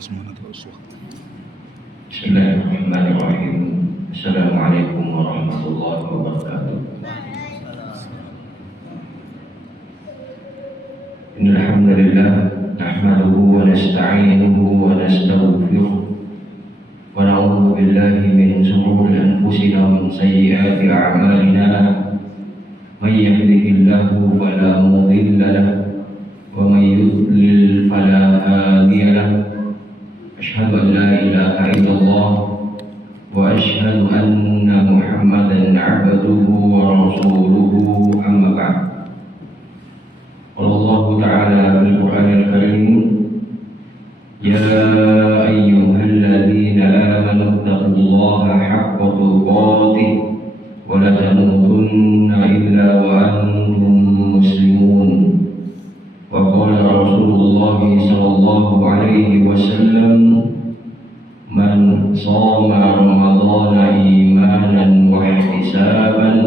Bismillahirrahmanirrahim. Assalamualaikum warahmatullahi wabarakatuh. Innal hamdalillah nahmaduhu wa nasta'inuhu wa nastaghfiruh wa na'udzu billahi min shururi anfusina wa min sayyiati a'malina. May yahdihillahu fala mudilla lahu wa may yudlil fala hadiya lahu. Asyhadu an la ilaha illallah wa asyhadu anna Muhammadan 'abduhu wa rasuluhu, amma ba'd. Allah Ta'ala fil Qur'anil Karim, ya ayyuhalladzina amanu taqullaha haqqa tuqatih wa la tamutunna illa wa antum muslimun. Wa qala Rasulullah sallallahu alaihi wasallam, man shoma ramadhana imanan wa ihtisaban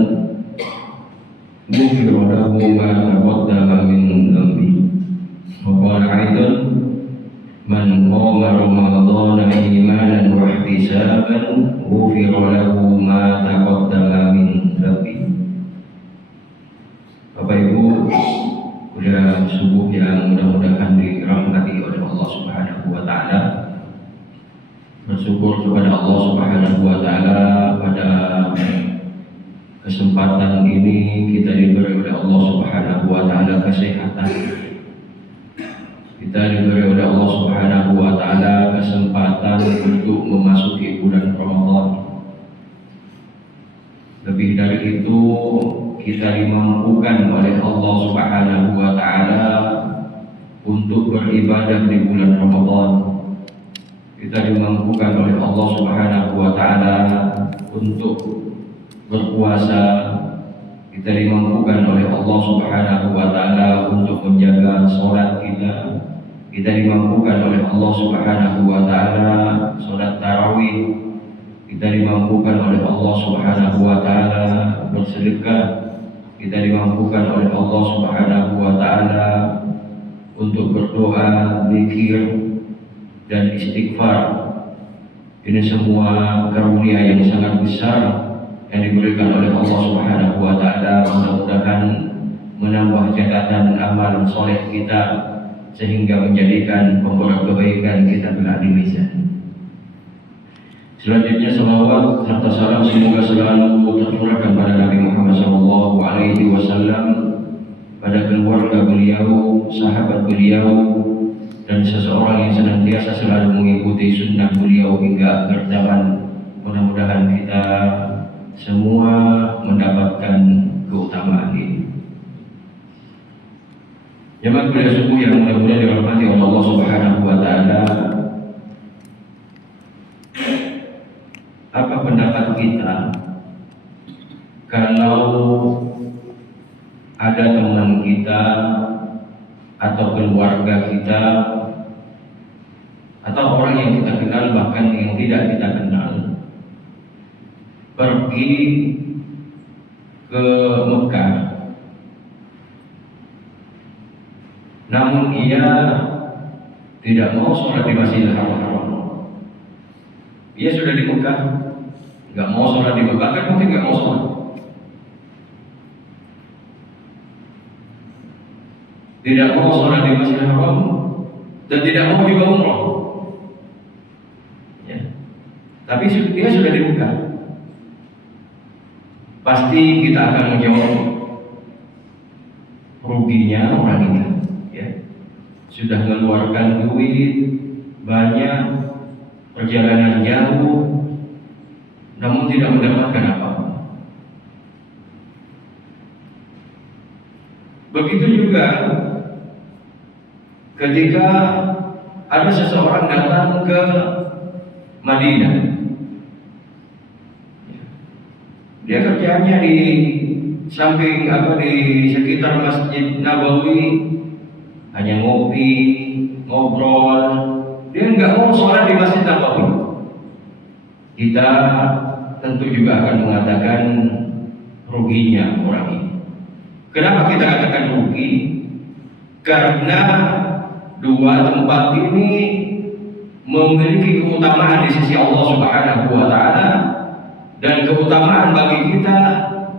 ghufira lahu ma taqaddama min dhanbi. Wa qala aidan, man qama ramadhana imanan wa ihtisaban ghufira lahu ma taqaddama min dhanbi. Bapak Ibu, udah subuh yang mudah-mudahan dirahmati oleh Allah Subhanahu wa Ta'ala. Bersyukur kepada Allah Subhanahu wa Ta'ala pada kesempatan ini kita diberi oleh Allah Subhanahu wa Ta'ala kesehatan. Kita diberi oleh Allah Subhanahu wa Ta'ala kesempatan untuk memasuki bulan Ramadan. Lebih dari itu, kita dimampukan oleh Allah Subhanahu wa Ta'ala untuk beribadah di bulan Ramadan. Kita dimampukan oleh Allah Subhanahu wa Ta'ala untuk berpuasa. Kita dimampukan oleh Allah Subhanahu wa Ta'ala untuk menjaga sholat kita. Kita dimampukan oleh Allah Subhanahu wa Ta'ala sholat tarawih. Kita dimampukan oleh Allah Subhanahu wa Ta'ala bersedekah. Kita dimampukan oleh Allah Subhanahu wa Ta'ala untuk berdoa, zikir, dan istighfar. Ini semua karunia yang sangat besar yang diberikan oleh Allah Subhanahu wa Ta'ala. Mudah-mudahan menambah catatan amal soleh kita sehingga menjadikan pembawa kebaikan kita kelak di mizan. Selanjutnya salawat serta salam semoga selalu tercurahkan pada Nabi Muhammad SAW, pada keluarga beliau, sahabat beliau, dan seseorang yang senantiasa selalu mengikuti sunnah beliau hingga akhir zaman. Mudah-mudahan kita semua mendapatkan keutamaan ini. Jemaah kuliah subuh yang mudah-mudahan dirahmati oleh Allah Subhanahu wa Ta'ala, apa pendapat kita kalau ada teman kita atau keluarga kita atau orang yang kita kenal, bahkan yang tidak kita kenal, pergi ke Mekah, namun ia tidak mau sholat di Masjidil Haram. Ia sudah di Mekah, nggak mau sholat di Mekah, kan mungkin nggak mau sholat. Tidak mau sholat di Masjidil Haram dan tidak mau juga umrah. Ya. Tapi dia sudah di Mekah. Pasti kita akan menjawab ruginya orang ini. Ya. Sudah mengeluarkan duit banyak, perjalanan jauh, namun tidak mendapatkan apa-apa. Begitu juga ketika ada seseorang datang ke Madinah, dia kerjanya di samping di sekitar Masjid Nabawi, hanya ngopi, ngobrol. Dia nggak mau sholat di Masjid Nabawi. Kita tentu juga akan mengatakan ruginya orang ini. Kenapa kita katakan rugi? Karena dua tempat ini memiliki keutamaan di sisi Allah Subhanahu wa taala dan keutamaan bagi kita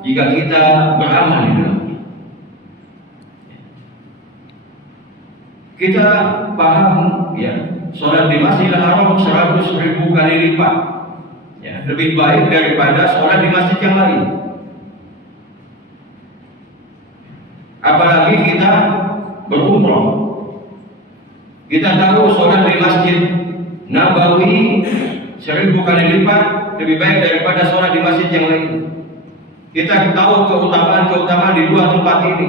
jika kita beramal di dalamnya. Kita paham ya, sholat di Masjidil Haram 100.000 kali lipat ya, lebih baik daripada sholat di masjid yang lain. Apalagi kita berumrah, kita tahu sholat di Masjid Nabawi 1.000 kali lipat lebih baik daripada sholat di masjid yang lain. Kita tahu keutamaan di dua tempat ini,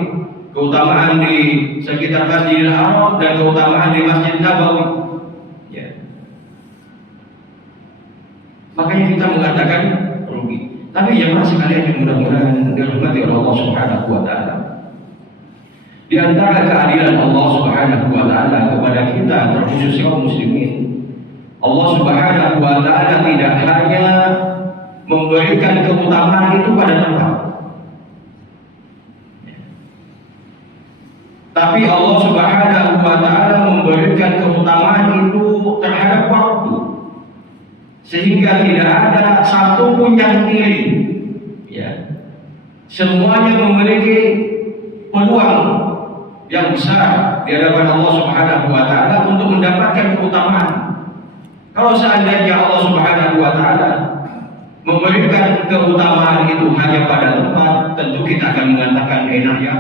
keutamaan di sekitar Masjidil Haram dan keutamaan di Masjid Nabawi. Ya. Makanya kita mengatakan rugi. Tapi yang masih kalian yang mudah-mudahan dirahmati oleh Allah Subhanahu wa taala. Di antara keadilan Allah Subhanahu wa taala kepada kita terkhusus kaum muslimin, Allah Subhanahu wa taala tidak hanya memberikan keutamaan itu pada tempat, tapi Allah Subhanahu wa taala memberikan keutamaan itu terhadap waktu, sehingga tidak ada satu pun yang iri. Ya. Semuanya memiliki peluang yang besar di hadapan Allah Subhanahu wa taala untuk mendapatkan keutamaan. Kalau seandainya Allah Subhanahu wa taala memberikan keutamaan itu hanya pada tempat, tentu kita akan mengatakan enak ya.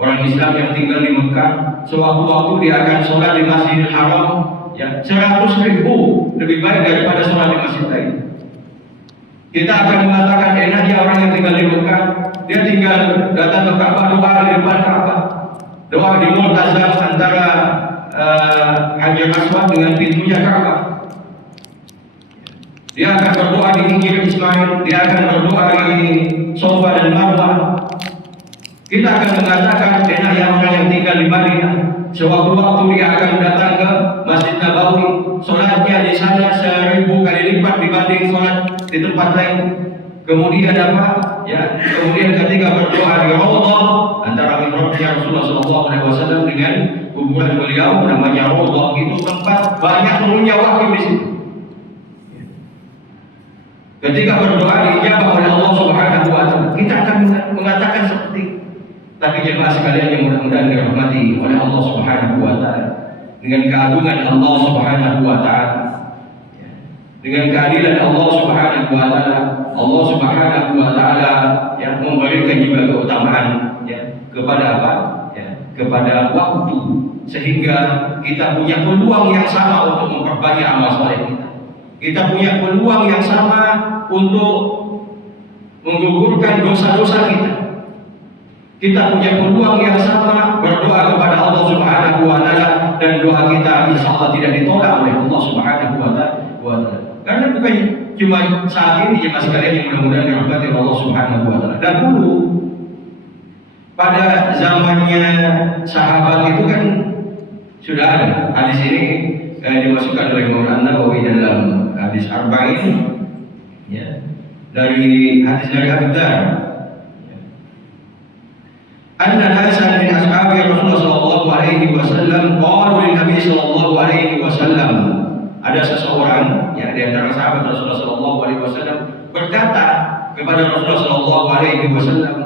Orang Islam yang tinggal di Mekah, sewaktu-waktu dia akan sholat di Masjidil Haram ya 100.000 lebih baik daripada sholat di masjid lain. Kita akan mengatakan enaknya orang yang tinggal di Mekah, dia tinggal datang ke Ka'bah, doa di depan Ka'bah, doa di Multazam antara Hajar Aswad dengan pintunya Ka'bah. Dia akan berdoa di Hijr Ismail, dia akan berdoa di Sofa dan Marwah. Kita akan mengatakan enaknya orang yang tinggal di Madinah, sewaktu-waktu dia akan datang ke Masjid Nabawi, sholatnya di sana 1.000 kali lipat dibanding sholat di tempat lain. Kemudian apa? Ya, kemudian ketika berdoa di Raudhah antara mihrabnya Rasulullah SAW dengan kuburan beliau namanya Raudhah, itu tempat banyak turunnya wahyu di situ. Ketika berdoa diijabah oleh Allah Subhanahu wa taala, kita akan mengatakan seperti itu. Tapi jemaah sekalian yang mudah-mudahan dirahmati oleh Allah Subhanahu wa taala, dengan keagungan Allah Subhanahu wa taala, dengan keadilan Allah Subhanahu wa taala, Allah Subhanahu wa taala yang memberikan juga keutamaan ya kepada apa? Ya, kepada waktu, sehingga kita punya peluang yang sama untuk memperbanyak amal saleh kita. Kita punya peluang yang sama untuk menggugurkan dosa-dosa kita. Kita punya peluang yang sama berdoa kepada Allah Subhanahu wa taala, dan doa kita insyaallah tidak ditolak oleh Allah Subhanahu wa taala. Karena bukan cuma saat ini jemaah sekalian yang mudah-mudahan dirahmati Allah Subhanahu wa taala. Dahulu pada zamannya sahabat itu kan sudah ada hadis ini dimasukkan oleh Imam An-Nawawi dalam hadis Arba'in ya, dari hadis dari Abu Dzar. Anna nasan min ashabi Rasulullah sallallahu alaihi wasallam qalu lin Nabi sallallahu alaihi wasallam, ada seseorang ya di antara sahabat Rasulullah sallallahu alaihi wasallam berkata kepada Rasulullah sallallahu alaihi wasallam,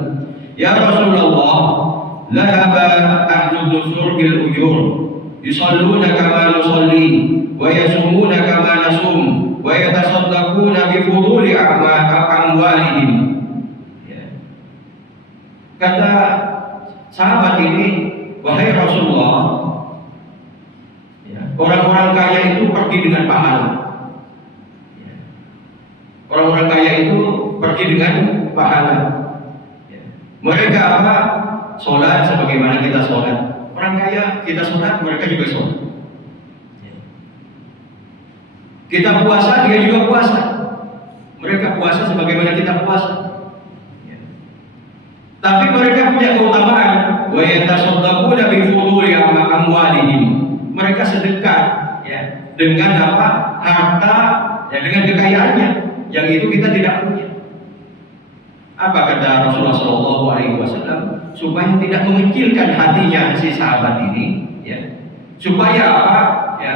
"Ya Rasulullah, lahaba ahlu dusur bil ujur, yusalluna kama nusalli wa yasumuna kama nasum wa yatasaddaquna bi fuduli amwalihim." Ya. Kata sahabat ini, wahai Rasulullah, ya, orang-orang kaya itu pergi dengan pahala. Ya. Orang-orang kaya itu pergi dengan pahala. Ya. Mereka apa? Sholat sebagaimana kita sholat. Orang kaya kita sholat, mereka juga sholat. Ya. Kita puasa, dia juga puasa. Mereka puasa sebagaimana kita puasa. Tapi mereka punya keutamaan, wa yatasaddaquna bi fuduli amwalihim. Mereka sedekah ya dengan apa? Harta ya, dengan kekayaannya yang itu kita tidak punya. Apa kata Rasulullah sallallahu alaihi wasallam? Supaya tidak mengecilkan hatinya si sahabat ini ya. Supaya apa? Ya.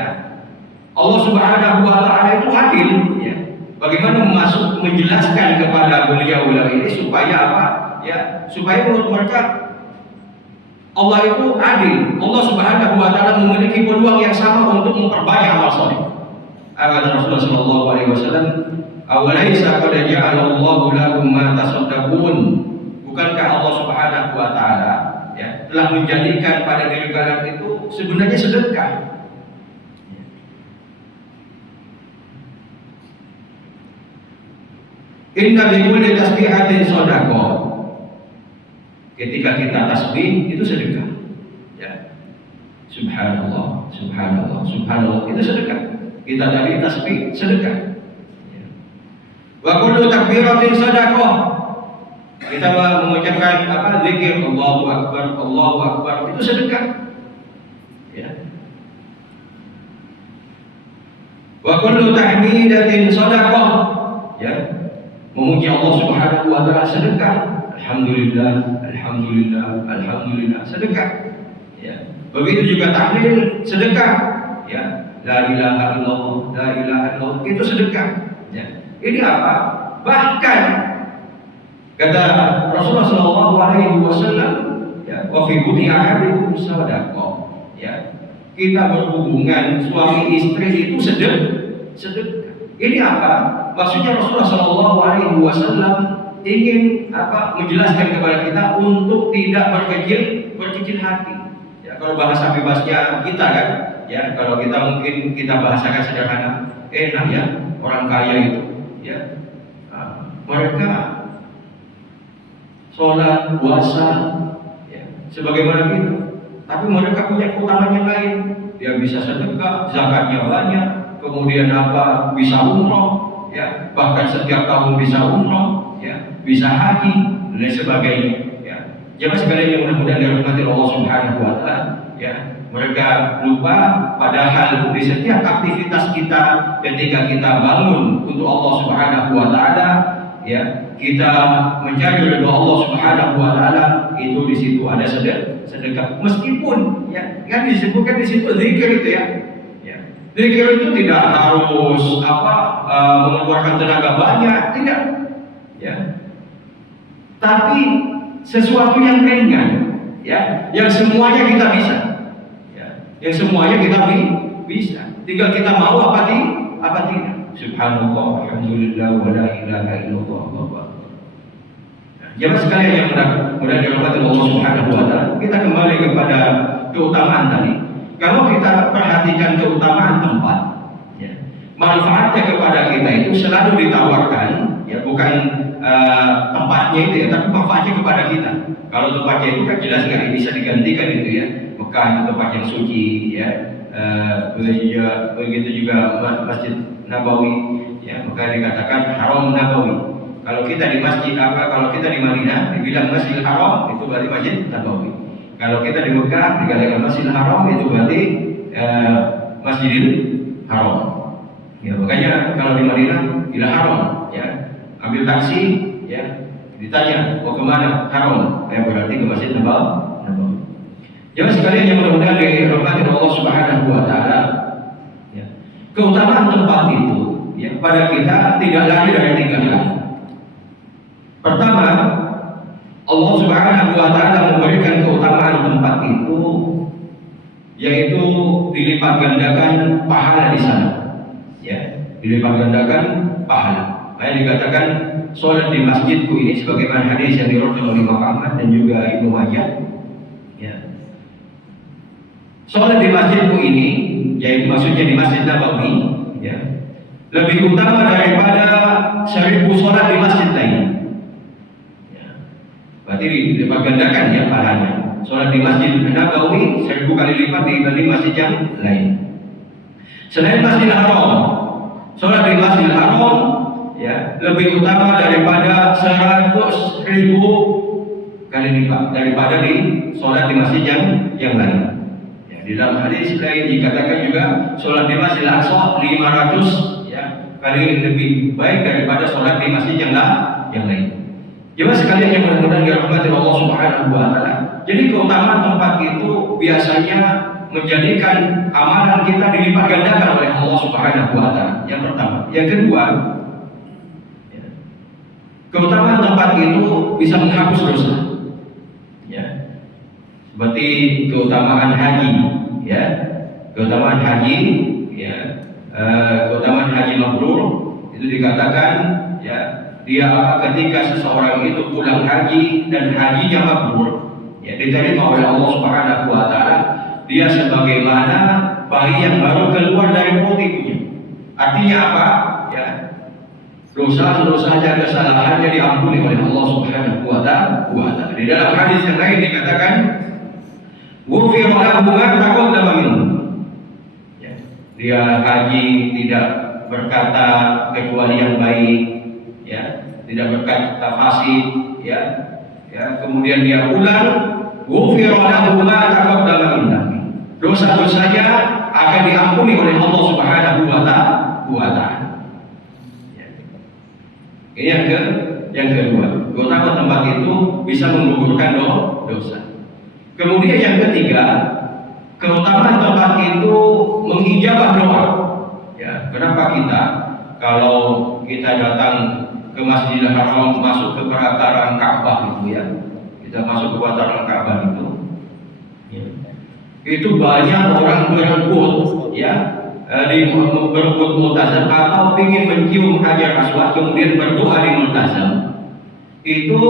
Allah Subhanahu wa taala itu adil, ya. Bagaimana menjelaskan kepada beliau ini supaya apa? Ya, supaya menurut mereka Allah itu adil. Allah Subhanahu wa taala memiliki peluang yang sama untuk memperbanyak amal saleh. Kata Rasulullah sallallahu alaihi wasallam, "Awalaysa qad ja'ala Allahu lakum ma tasaddaqun?" Bukankah Allah Subhanahu wa taala ya telah menjadikan pada diri kalian itu sebenarnya sedekah? Inna bi kulli tasbihatin shadaqah. Ketika kita tasbih itu sedekah. Ya. Subhanallah, subhanallah, subhanallah itu sedekah. Kita tadi tasbih sedekah. Ya. Wa kullu takbiratin shadaqah. Kita mengucapkan apa? Zikir Allahu Akbar itu sedekah. Ya. Wa kullu tahmidatin shadaqah. Ya. Memuji Allah Subhanahu wa taala sedekah. Alhamdulillah, alhamdulillah, alhamdulillah sedekah. Ya. Begitu juga tahlil sedekah. Ya. La ilaha illallah, la ilaha illallah itu sedekah. Ya. Ini apa? Bahkan kata Rasulullah sallallahu alaihi wasallam, ya, wa fi budhi ahadikum sadaqah. Ya. Kita berhubungan suami istri itu sedekah. Ini apa? Maksudnya Rasulullah Shallallahu Alaihi Wasallam ingin apa? Menjelaskan kepada kita untuk tidak berkecil hati. Ya, kalau bahasa bebasnya kita kan, ya kalau kita mungkin kita bahasakan sederhana, enak ya orang kaya itu, ya mereka sholat, puasa, ya, sebagaimana kita, tapi mereka punya keutamaan yang lain. Dia bisa sedekah, zakatnya banyak, kemudian apa? Bisa umroh. Ya, bahkan setiap tahun bisa umroh, ya, bisa haji dan sebagainya. Ya, jemaah sekalian yang mudah-mudahan dirahmati Allah Subhanahu wa taala, ya, mereka lupa padahal di setiap aktivitas kita ketika kita bangun untuk Allah Subhanahu wa taala, ya, kita mencari ridha Allah Subhanahu wa taala, itu di situ ada sedekah. Meskipun ya kan disebutkan di situ zikir itu ya. Zikir itu tidak harus mengeluarkan tenaga banyak, tidak, ya. Tapi sesuatu yang ringan, ya, yang semuanya kita bisa, ya, yang semuanya kita bisa. Tinggal kita mau apa tidak. Subhanallah, alhamdulillah, wa la ilaha illallah, Allahu akbar. Jemaah sekalian yang mudah dirahmati Allah Subhanahu wa taala, kita kembali kepada keutamaan tadi. Kalau kita perhatikan keutamaan tempat, ya, manfaatnya kepada kita itu selalu ditawarkan, ya, bukan tempatnya itu ya, tapi manfaatnya kepada kita. Kalau tempatnya itu kan jelas nggak bisa digantikan itu ya, Mekah itu tempat yang suci, ya, begitu juga Masjid Nabawi, ya, maka dikatakan Haram Nabawi. Kalau kita di masjid kalau kita di Madinah dibilang Masjidil Haram, itu berarti Masjid Nabawi. Kalau kita di Mekah dikatakan Masjidil Haram, itu berarti Masjidil Haram. Ya, makanya kalau di Madinah bila haram, ya, ambil taksi, ya, ditanya mau kemana? Haram, ya, berarti ke Masjid Nabawi. Jemaah sekalian yang mudah-mudahan dirahmati Allah Subhanahu wa taala, ya, keutamaan tempat itu, ya, pada kita tidak lagi dari 3 hal. Pertama, Allah Subhanahu wa taala memberikan keutamaan tempat itu, yaitu dilipat gandakan pahala di sana. Ya, dilipat gandakan pahala. Makanya dikatakan sholat di masjidku ini sebagaimana hadis yang diriwayatkan oleh Imam Ahmad dan juga Ibnu Majah. Ya. Sholat di masjidku ini, yaitu maksudnya di Masjid Nabawi, ya, lebih utama daripada 1000 sholat di masjid lain. Berarti dilipat gandakan ya pahalanya. Sholat di Masjid Nabawi 1000 kali lipat dibanding masjid yang lain. Selain Masjidil Haram, sholat di Masjidil Haram, ya, lebih utama daripada 100.000 kali lipat daripada di sholat di masjid yang lain. Ya, di dalam hadis lain dikatakan juga sholat di Masjidil Aqsa 500 ya kali lebih baik daripada sholat di masjid yang lain. Jemaah sekalian yang mudah-mudahan dirahmati Allah Subhanahu wa taala. Jadi keutamaan tempat itu biasanya menjadikan amalan kita dilipat gandakan oleh Allah Subhanahu wa taala. Yang pertama. Yang kedua, ya, keutamaan tempat itu bisa menghapus dosa. Ya. Seperti keutamaan haji, ya. Keutamaan haji, ya. Keutamaan haji mabrur itu dikatakan, ya, dia ketika seseorang itu pulang haji dan hajinya mabrur, ya, diterima oleh Allah Subhanahu wa taala, dia sebagaimana bayi yang baru keluar dari perut ibunya. Artinya apa? Ya, dosa-dosanya, kesalahannya diampuni oleh Allah Subhanahu wa taala. Di dalam hadis yang lain dikatakan, "Ghufira lahu ma taqaddama minhu." Ya, dia haji tidak berkata kecuali yang baik, ya, tidak berkata fasik, ya. Ya, kemudian dia pulang, ghufira lahu ma taqaddama minhu. Dosa-dosanya akan diampuni oleh Allah Subhanahu wa taala. Ya. Ini yang kedua. Keutamaan tempat itu bisa menggugurkan dosa. Kemudian yang ketiga, keutamaan tempat itu mengijabah doa. Ya, kenapa kita kalau kita datang ke Masjidil Haram, masuk ke pelataran Ka'bah itu, ya, kita masuk ke pelataran Ka'bah itu, ya, itu banyak orang berebut, ya, berebut multazam atau ingin mencium Hajar Aswad kemudian berdoa di multazam. Itu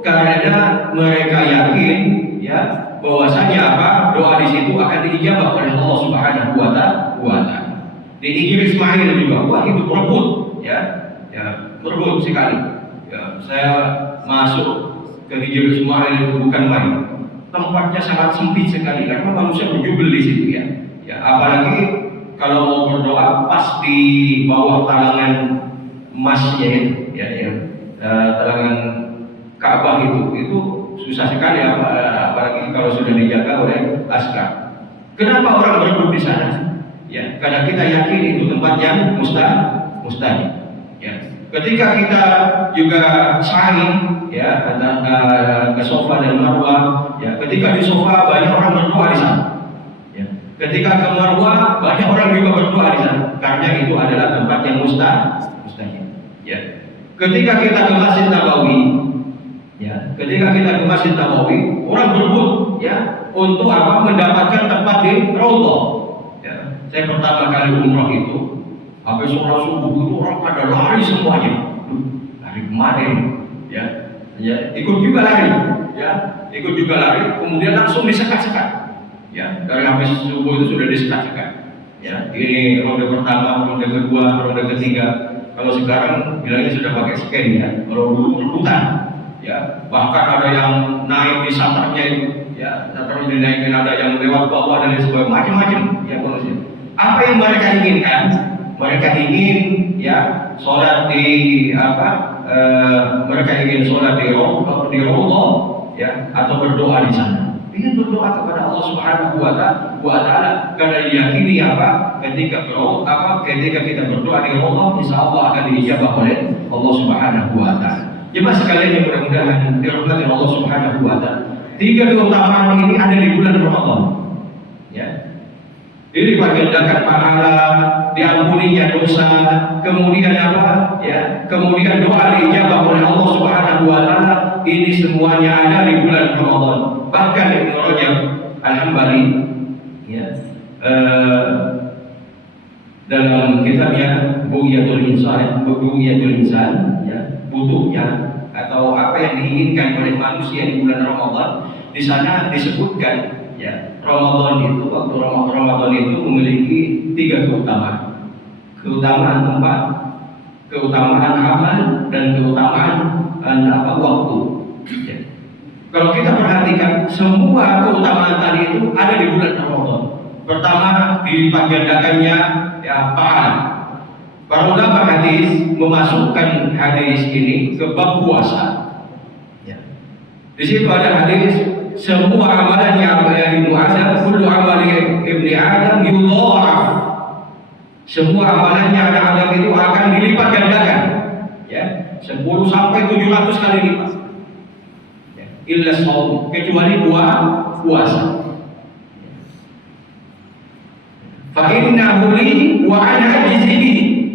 karena mereka yakin, ya, bahwasanya apa, doa di situ akan diijabah oleh Allah Subhanahu wa taala. Di Hijr Ismail juga, wah itu berebut, ya, berebut sekali. Ya, saya masuk ke Hijr Ismail itu bukan main. Tempatnya sangat sempit sekali karena manusia berjubel di situ, ya. Ya, apalagi kalau mau berdoa pas di bawah talangan emasnya, ya, talangan Ka'bah itu susah sekali, apalagi kalau sudah dijaga oleh askar. Kenapa orang berebut di sana? Ya, karena kita yakin itu tempat yang mustahil. Ya. Ketika kita juga sa'i, ya, ke Safa dan Marwah, ya, ketika di Safa banyak orang berdoa di sana. Ya. Ketika ke Marwah banyak orang juga berdoa di sana, karena itu adalah tempat yang mustahil. Ya. Ketika kita ke Masjid Nabawi, ya, ketika kita ke Masjid Nabawi, orang berebut, ya, untuk apa? Mendapatkan tempat di Raudhah. Ya. Saya pertama kali umrah itu, habis sholat subuh itu orang pada lari semuanya. Lari kemana ini? Ya, ikut juga lari, ya, ikut juga lari. Kemudian langsung disekat-sekat. Ya, dari habis subuh itu sudah disekat-sekat. Ya, ini ronde pertama, ronde kedua, ronde ketiga. Kalau sekarang bilangnya sudah pakai scan, ya. Kalau dulu rebutan, ya, bahkan ada yang naik di satarnya itu, ya, satarnya dinaikin, ada yang lewat bawah dan lain sebagainya, macam-macam, ya, kondisi. Apa yang mereka inginkan? Mereka ingin, ya, sholat di apa? Mereka ingin sholat di Raudhah, ya, atau berdoa di sana. Ingin berdoa kepada Allah Subhanahu wa taala karena diyakini apa? Ketika kita berdoa di Raudhah, insyaallah akan diijabah oleh Allah Subhanahu wa taala. Jemaah sekalian yang mudah-mudahan dirahmati Allah Subhanahu wa taala. Tiga keutamaan ini ada di bulan Ramadan. Ya. Ini digandakan pahala, diampuninya dosa, kemudian apa? Ya, kemudian doa diijabah oleh Allah Subhanahu wa taala. Ini semuanya ada di bulan Ramadan. Bahkan Ibnu Rajab Al-Hambali, ya, dalam kitabnya Bughyatul Insan, ya, butuhnya atau apa yang diinginkan oleh manusia di bulan Ramadan, di sana disebutkan, ya, Ramadan itu, waktu Ramadan itu memiliki tiga keutamaan. Keutamaan tempat, keutamaan amal, dan keutamaan waktu. Ya. Kalau kita perhatikan, semua keutamaan tadi itu ada di bulan Ramadan. Pertama, dilipat gandakannya, ya, pahala. Para ulama hadis memasukkan hadis ini ke bab puasa. Ya. Di situ ada hadis, semua amalannya Ibnu Adam, kullu amali Ibnu Adam yudha'af. Semua amalannya Adam itu akan dilipat gandakan, ya, 10 sampai 700 kali lipat. Ya. Illa shaum, kecuali puasa. Fa innahu li wa ana ajzihi.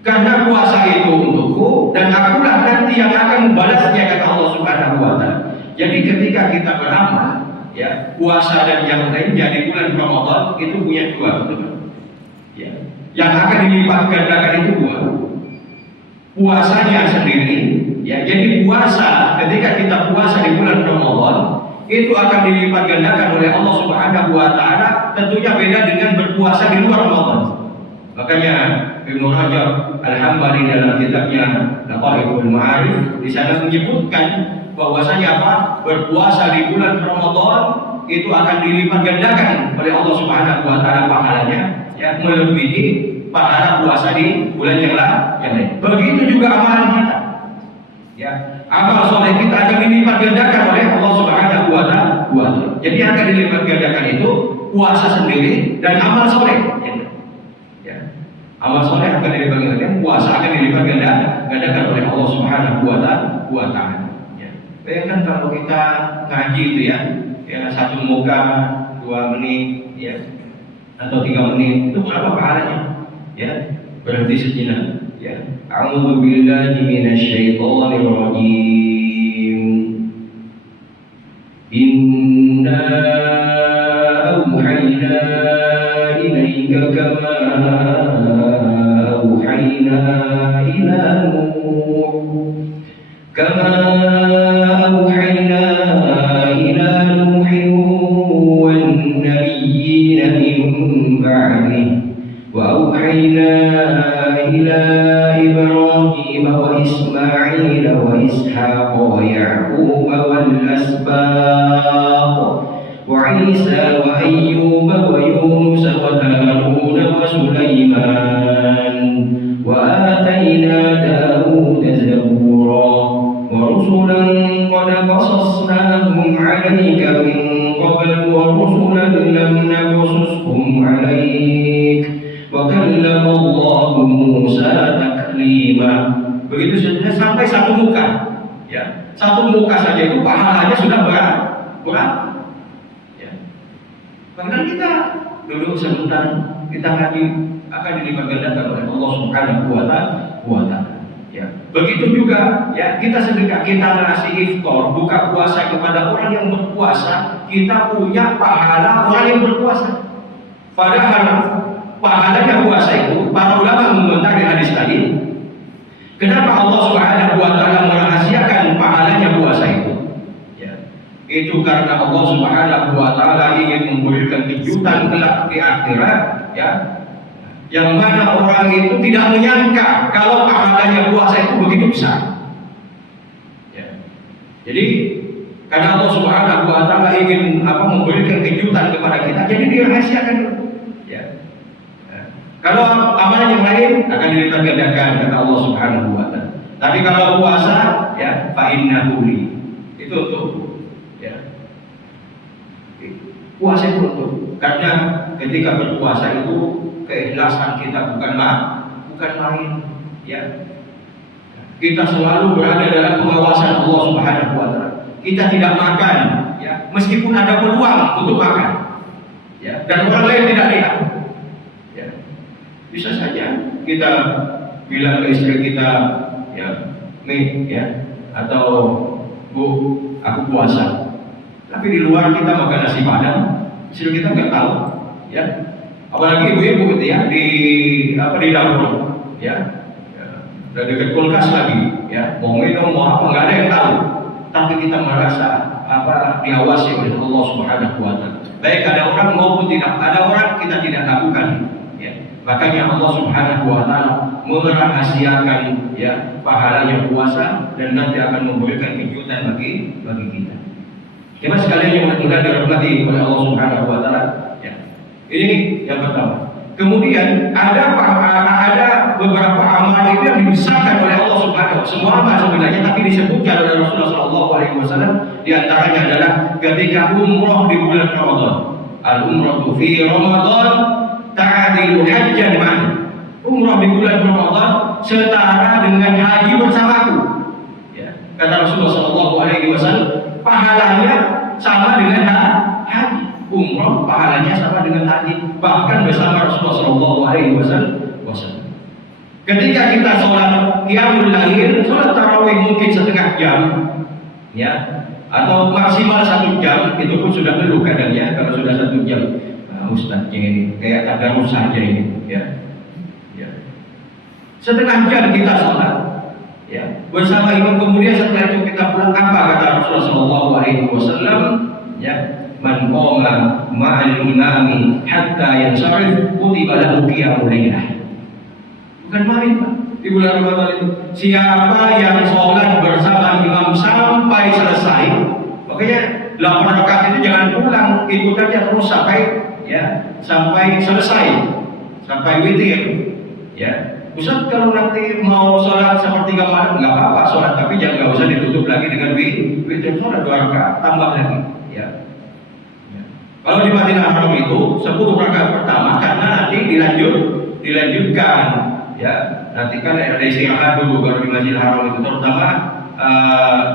Karena puasa itu untukku dan akulah nanti yang akan membalasnya, kata Allah Subhanahu wa taala. Jadi ketika kita beramal, ya, puasa dan yang lainnya di bulan Ramadan itu punya dua, teman-teman. Ya. Yang akan dilipat gandakan itu dua. Puasanya sendiri, ya. Jadi puasa, ketika kita puasa di bulan Ramadan itu akan dilipat gandakan oleh Allah Subhanahu wa taala, tentunya beda dengan berpuasa di luar Ramadan. Makanya Ibnu Rajab Al-Hambali dalam kitabnya Laqaihul Ma'arif di sana menyebutkan bahwasanya apa? Berpuasa di bulan Ramadan itu akan dilipat gandakan oleh Allah Subhanahu wa taala pahalanya, ya, melebihi pahala puasa di bulan yang lain. Begitu juga amalan kita. Ya, amal soleh kita akan dilipat gandakan oleh Allah Subhanahu wa taala. Jadi akan dilipat gandakan itu puasa sendiri dan amal soleh. Ya. Amal soleh akan dilipat gandakan, puasa akan dilipat gandakan oleh Allah Subhanahu wa taala. Ya. Bayangkan kalau kita ngaji itu ya, satu muka 2 menit, ya, atau 3 menit, itu berapa pahalanya? Ya, berhenti sejenak. Ya, a'udzu billahi minasyaitonir rajim. Inna auhayna ilaika kama auhayna ila Nuh kama auhayna ila Nuhin wan nabiyyin min ba'dihi wa auhayna ila Ibrahim wa Ismail wa Ishaq wa Ya'qub wal asbaq wa Isa wa Ayyub wa Yunus wa Harun wa Sulaiman wa atayna Dawud zabura wa rusulan qad qasasnahum 'alayka min qabl wa rusulan lam naqsushum 'alayk wa kallama Allah Musa taklima. Begitu saja sampai satu muka. Ya, satu muka saja itu pahalanya sudah berapa? Ya. Bahkan kita dulu sebentar kita haji akan dilipat gandakan oleh Allah Subhanahu wa taala. Ya. Begitu juga ya, kita sedekah, kita ngasih iftar, buka puasa kepada orang yang berpuasa, kita punya pahala orang yang berpuasa. Padahal pahalanya puasa itu, para ulama mengomentari hadis tadi, kenapa Allah Subhanahu wa taala merahasiakan pahalanya puasa itu? Ya. Itu karena Allah Subhanahu wa taala ingin memberikan kejutan kelak di akhirat, ya. Yang mana orang itu tidak menyangka kalau pahalanya puasa itu begitu besar. Ya. Jadi karena Allah Subhanahu wa taala ingin memberikan kejutan kepada kita, jadi dirahasiakan dulu. Ya. Kalau amalan yang lain akan dilipat gandakan, kata Allah Subhanahu wa taala. Tapi kalau puasa, ya, fa innahu li. Itu untuk, ya. Puasa itu untuk, karena ketika berpuasa itu keikhlasan kita bukan main, ya. Kita selalu berada dalam pengawasan Allah Subhanahu wa taala. Kita tidak makan, ya, meskipun ada peluang untuk makan, ya, dan orang lain tidak lihat. Ya. Bisa saja kita bilang ke istri kita, ya, nih, ya, atau Bu, aku puasa. Tapi di luar kita makan nasi padang, istri kita nggak tahu, ya. Apalagi ibu-ibu gitu ya, di dapur, ya, dan dekat kulkas lagi, ya, mau minum mau apa nggak ada yang tahu. Tapi kita merasa diawasi oleh Allah Subhanahu wa taala. Baik ada orang maupun tidak ada orang, kita tidak lakukan. Ya. Makanya Allah Subhanahu wa taala merahasiakan, ya, pahalanya puasa dan nanti akan memberikan kejutan bagi kita. Jemaah sekalian yang mudah dirahmati oleh Allah Subhanahu wa taala. Ini yang pertama. Kemudian ada beberapa amal itu yang dibesarkan oleh Allah Subhanahu wa taala. Semua amal sebenarnya, tapi disebutkan oleh Rasulullah SAW. Di antaranya adalah ketika umroh di bulan Ramadan. Al-umratu fi Ramadan ta'adilu hajjan man. Umroh di bulan Ramadan setara dengan haji bersamaku. Ya. Kata Rasulullah SAW, pahalanya sama dengan haji. umroh pahalanya sama dengan haji, bahkan bersama Rasulullah Shallallahu Alaihi Wasallam. Ketika kita sholat qiyamul lail, sholat tarawih mungkin setengah jam, ya, atau maksimal 1 jam, itu pun sudah perlu kadangnya kalau sudah 1 jam. Ustaznya ini kayak tadarus saja ini, ya. Setengah jam kita sholat, ya, bersama imam. Kemudian setelah itu kita pulang, apa kata Rasulullah Shallallahu Alaihi Wasallam? Ya, man qama ma'al imami hatta yansarif kutiba lahu qiyamul lailah. Bukan main, Pak, di bulan Ramadan itu. Siapa yang sholat bersama imam sampai selesai, makanya 8 rakaat itu jangan pulang, ikut aja terus sampai selesai, sampai witir, ya. Ustaz, kalau nanti mau sholat sepertiga malam nggak apa-apa sholat, tapi jangan, nggak usah ditutup lagi dengan witir, sholat 2 rakaat tambah lagi, ya. Kalau di Masjidil Haram itu 10 rakaat pertama, karena nanti dilanjutkan, ya. Nanti kan ada istirahat dulu baru di Masjidil Haram itu, terutama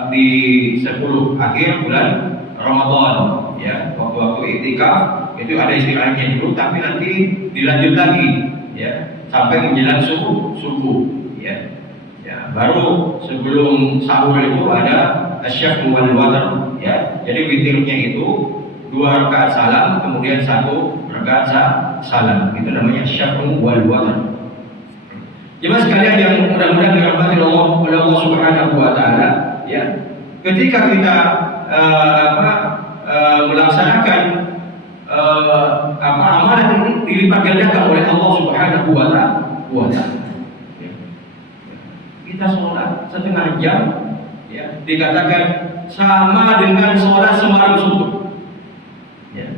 di 10 akhir bulan Ramadan, ya, waktu-waktu iktikaf itu ada istirahatnya dulu, tapi nanti dilanjut lagi, ya, sampai menjelang subuh, ya. Baru sebelum sahur itu ada asyaf wal watar, ya. Jadi witirnya itu 2 rakaat salam, kemudian 1 rakaat salam, itu namanya asyaf wal watar. Jemaah sekalian yang mudah-mudahan dirahmati oleh Allah Subhanahu wa taala, ya. Ketika kita melaksanakan amalan ini, dilipat gandakan oleh Allah Subhanahu wa taala. Ya. Kita sholat setengah jam, ya, dikatakan sama dengan sholat semalam subuh. Ya.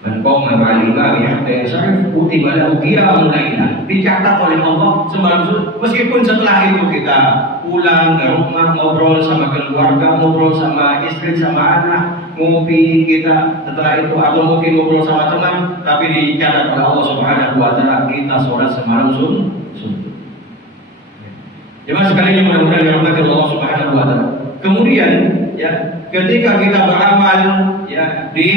Man qama ma'al imami hatta yansarif kutiba lahu qiyamul lailah. Dicatat oleh Allah semalam subuh. Meskipun setelah itu kita pulang ke rumah, ngobrol sama keluarga, ngobrol sama istri, sama anak, ngopi kita setelah itu, atau mungkin ngobrol sama teman, tapi dicatat oleh Allah Subhanahu wa taala kita sholat semalam subuh. Jemaah sekalian yang mudah-mudahan dirahmati Allah Subhanahu wa taala. Kemudian, ya, ketika kita beramal, ya, di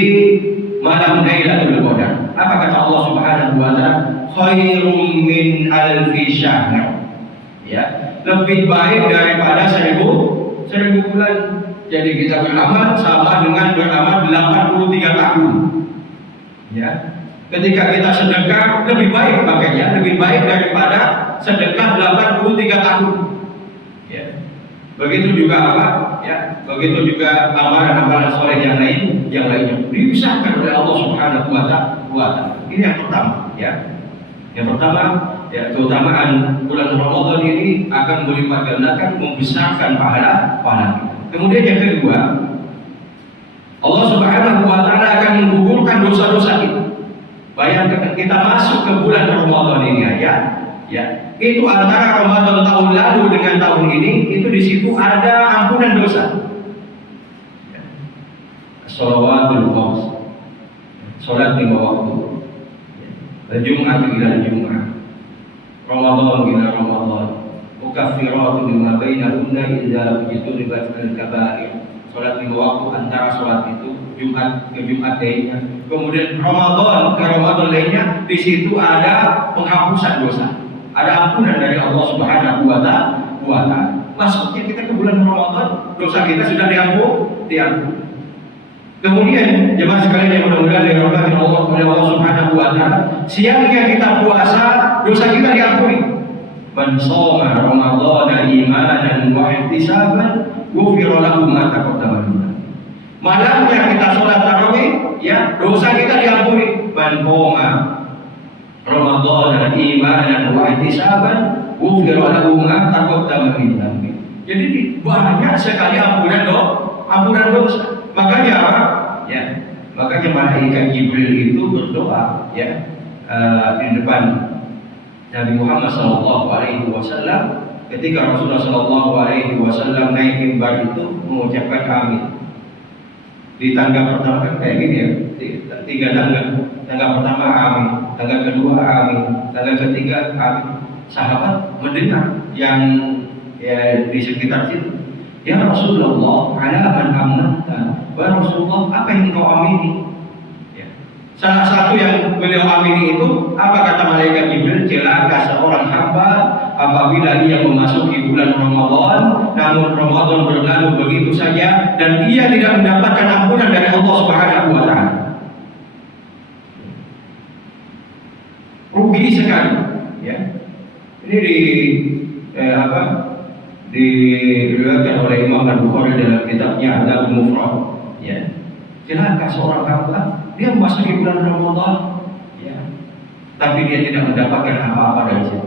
malam Lailatul Qadar, apa kata Allah Subhanahu wa taala? Khairum min alfi syahr. Ya, lebih baik daripada 1000 bulan. Jadi kita beramal sama dengan beramal 83 tahun. Ya. Ketika kita sedekah lebih baik, makanya lebih baik daripada sedekah 83 tahun. Ya. Begitu juga apa? Ya, begitu juga amalan-amalan soleh yang lainnya dipisahkan oleh Allah Subhanahu wa taala. Ini yang pertama, ya. Yang pertama, ya, keutamaan bulan Ramadan ini akan melipat gandakan, membesarkan pahala kita. Kemudian yang kedua, Allah Subhanahu wa taala akan menggugurkan dosa-dosa kita. Bayangkan kita masuk ke bulan Ramadan ini aja, ya. Itu antara Ramadan tahun lalu dengan tahun ini, itu di situ ada ampunan dosa. Ya. Shalawatul khams, salat 5 waktu. Jumat ila Jumat, Ramadan ila Ramadan, mukaffiratun lima bainahunna idza jitunibat al-kaba'ir. Salat 5 waktu antara salat itu Jumat ke Jumat lainnya. Kemudian Ramadan ke Ramadan lainnya, di situ ada penghapusan dosa. Ada ampunan dari Allah Subhanahu wa taala. Masuknya kita ke bulan Ramadan, dosa kita sudah diampuni. Kemudian jemaah sekalian yang mudah-mudahan dirahmati oleh Allah Subhanahu wa taala, siangnya kita puasa, dosa kita diampuni. Man shoma Ramadhana imanan wa ihtisaban ghufira lahu ma taqaddama min dhanbi. Malamnya kita sholat tarawih, ya, dosa kita diampuni. Man qoma Ramadhana imanan wa ihtisaban ghufira lahu ma taqaddama min dhanbi. Jadi banyak sekali ampunan dosa. Makanya apa? Ya, makanya malaikat Jibril itu berdoa, ya, di depan Nabi Muhammad SAW ketika Rasulullah SAW naik mimbar itu mengucapkan amin. Di tangga pertama kan kayak gini, ya, 3 tangga. Tangga pertama amin, tangga kedua amin, tangga ketiga amin. Sahabat mendengar yang, ya, di sekitar situ. Ya Rasulullah, ala man amanta. Wahai Rasulullah, apa yang kau amini? Salah satu yang beliau amini itu, apa kata malaikat Jibril? Celaka seorang hamba apabila ia memasuki bulan Ramadan, namun Ramadan berlalu begitu saja dan ia tidak mendapatkan ampunan dari Allah Subhanahu wa taala. Rugi sekali, ya. Ini diriwayatkan oleh Imam Al-Bukhari dalam kitabnya Adabul Mufrad, ya. Celaka seorang hamba, dia memasuki bulan Ramadan, ya, tapi dia tidak mendapatkan apa-apa dari situ.